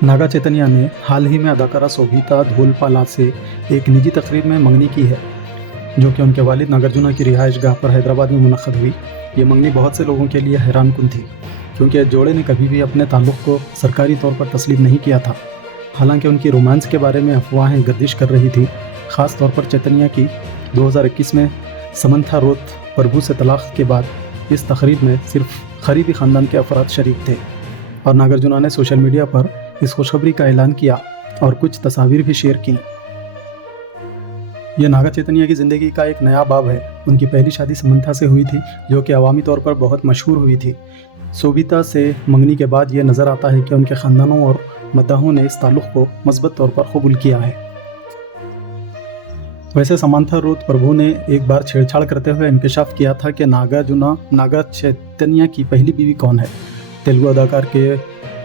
नागा चैतन्या ने हाल ही में अदाकारा शोभिता धूलपाला से एक निजी तकरीर में मंगनी की है, जो कि उनके वालिद नागार्जुना की रिहाइशगाह पर हैदराबाद में मुनक़्क़द हुई। ये मंगनी बहुत से लोगों के लिए हैरानकुन थी, क्योंकि जोड़े ने कभी भी अपने ताल्लुक़ को सरकारी तौर पर तस्लीम नहीं किया था। हालांकि उनकी रोमांस के बारे में अफवाहें गर्दिश कर रही थी, ख़ास तौर पर चैतन्या की 2021 में समंथा रोथ प्रभु से तलाक़ के बाद। इस तकरीर में सिर्फ करीबी ख़ानदान के अफराद शरीक थे और नागार्जुना ने सोशल मीडिया पर इस खुशखबरी का ऐलान किया और कुछ तस्वीर भी शेयर की। यह नागा चैतन्या की ज़िंदगी का एक नया बाब है। उनकी पहली शादी समंथा से हुई थी, जो कि अवामी तौर पर बहुत मशहूर हुई थी। शोभिता से मंगनी के बाद यह नज़र आता है कि उनके ख़ानदानों और मद्दाहों ने इस ताल्लुक़ को मस्बत तौर पर कबूल किया है। वैसे समंथा रोथ प्रभु ने एक बार छेड़छाड़ करते हुए इंकशाफ किया था कि नागा चैतन्या की पहली बीवी कौन है। तेलुगु अदाकार के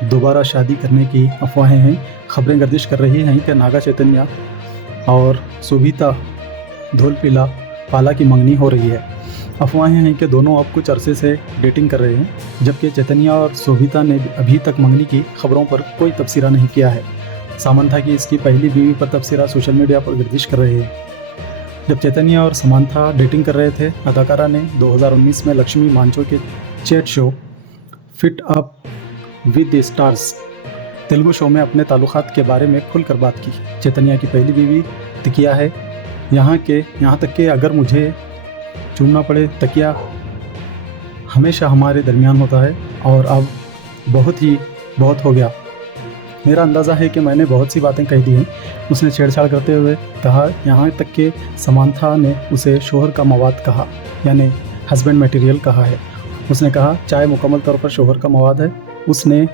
दोबारा शादी करने की अफवाहें हैं। खबरें गर्दिश कर रही हैं कि नागा चैतन्या और शोभिता धूलपाला की मंगनी हो रही है। अफवाहें हैं कि दोनों अब कुछ अरसे से डेटिंग कर रहे हैं, जबकि चैतन्या और शोभिता ने अभी तक मंगनी की खबरों पर कोई तबसरा नहीं किया है। समंथा की इसकी पहली बीवी पर तबसरा सोशल मीडिया पर गर्दिश कर रहे हैं। जब चैतन्या और समंथा डेटिंग कर रहे थे, अदाकारा ने 2019 में लक्ष्मी मांचो के chat show fit up with the stars Telugu show में अपने ताल्लुकात के बारे में खुलकर बात की। चैतन्या की पहली बीवी तकिया है, यहाँ तक कि अगर मुझे चुनना पड़े, तकिया हमेशा हमारे दरमियान होता है और अब बहुत हो गया। मेरा अंदाज़ा है कि मैंने बहुत सी बातें कह दी हैं, उसने छेड़छाड़ करते हुए कहा। यहाँ तक कि समंथा ने उसे शोहर का मवाद कहा, यानी हस्बैंड मटेरियल कहा है। उसने कहा, चाय मुकम्मल तौर पर शोहर का मवाद है। उसने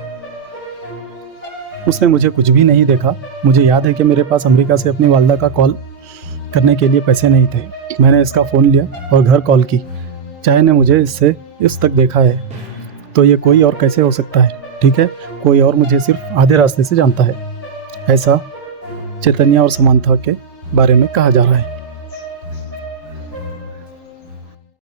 मुझे कुछ भी नहीं देखा। मुझे याद है कि मेरे पास अमेरिका से अपनी वालदा का कॉल करने के लिए पैसे नहीं थे। मैंने इसका फ़ोन लिया और घर कॉल की। चाय ने मुझे इस तक देखा है, तो ये कोई और कैसे हो सकता है? ठीक है, कोई और मुझे सिर्फ आधे रास्ते से जानता है। ऐसा चैतन्या और समंथा के बारे में कहा जा रहा है।